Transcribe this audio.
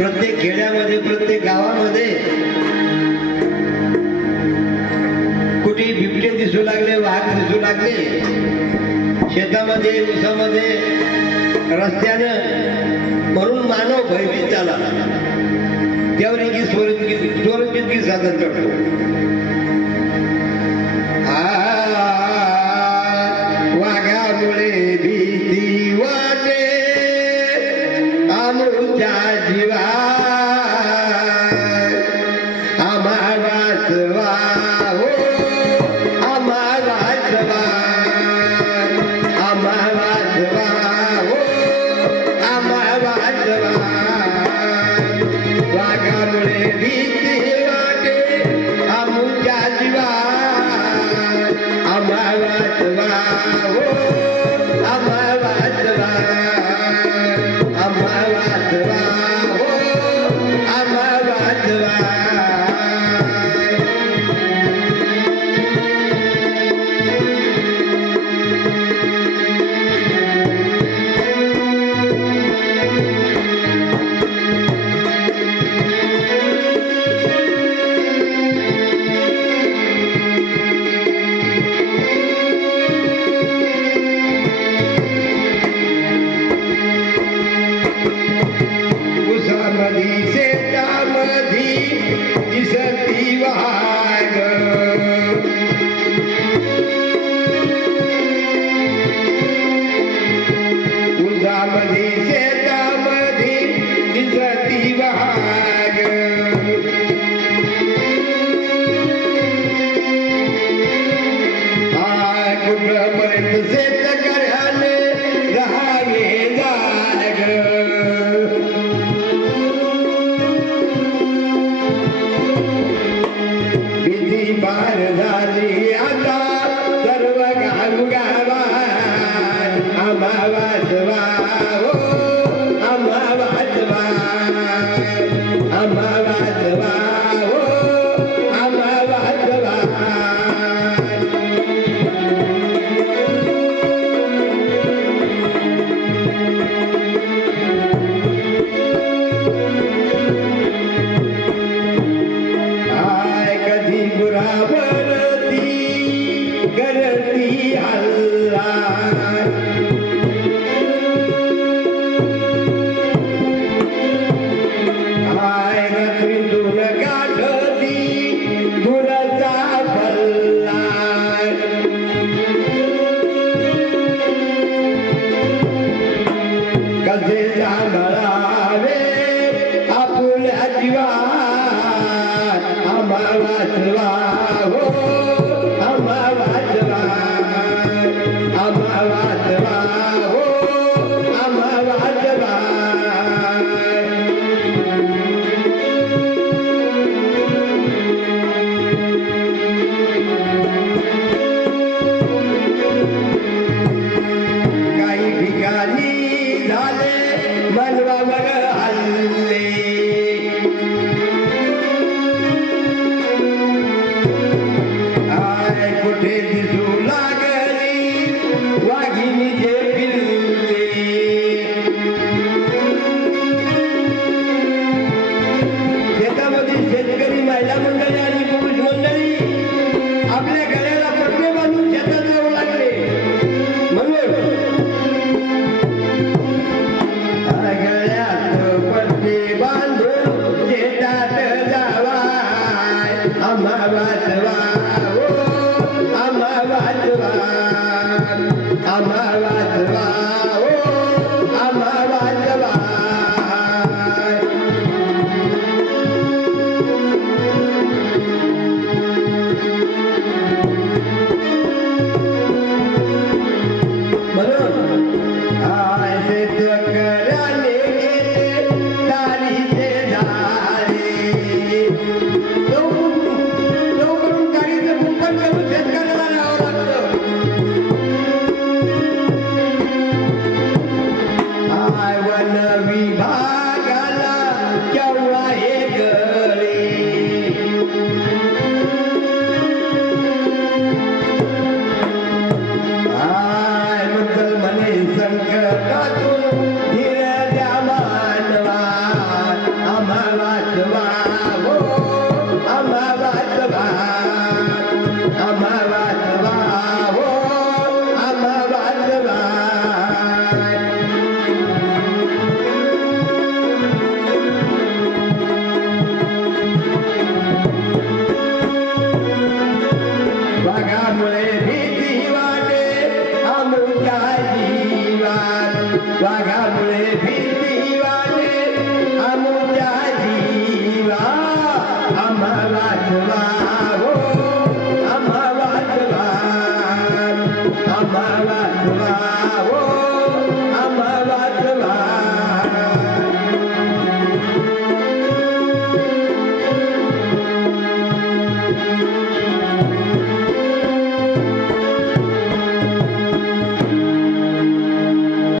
प्रत्येक खेड्यामध्ये प्रत्येक गावामध्ये कुठे बिबटे दिसू लागले, वाघ दिसू लागले, शेतामध्ये उसामध्ये रस्त्यानं, म्हणून मानव भयभीत झाला. त्यावर एक स्वरंगीत सादर करतो. वाघामुळे भीती वाटे आमच्या जीवा, आम्हा वाचवा हो, आम्हा वाचवा, आम्हा वाचवा हो, आम्हा वाचवा. वाघामुळे भीती वाटे आमच्या जीवा, आम्हा वाचवा हो, आम्हा वाचवा, आम्हा वाचवा हो, आम्हा वाचवा. शेतामधी दिसती वाघ, उसामधी शेतामधी दिसती वाघ. कुठपर्यंत शेतकऱ्याने राहावे जाग, पार झाली आता सर्व गावगावात. आम्हा वाचवा हो, आम्हा वाचवा, आम्हा वाचवा हो, आम्हा वाचवा. कधी गुरावरती करती हल्ला, रात्रीतून गाठती गुराचा पल्ला. कसे सांभाळावे आपुल्या जीवा, आम्हा वाचवा हो, आम्हा वाचवा, आम्हा वाचवा हो, आम्हा वाचवा. काही ठिकाणी झाले मनवावर हल्ले, भीत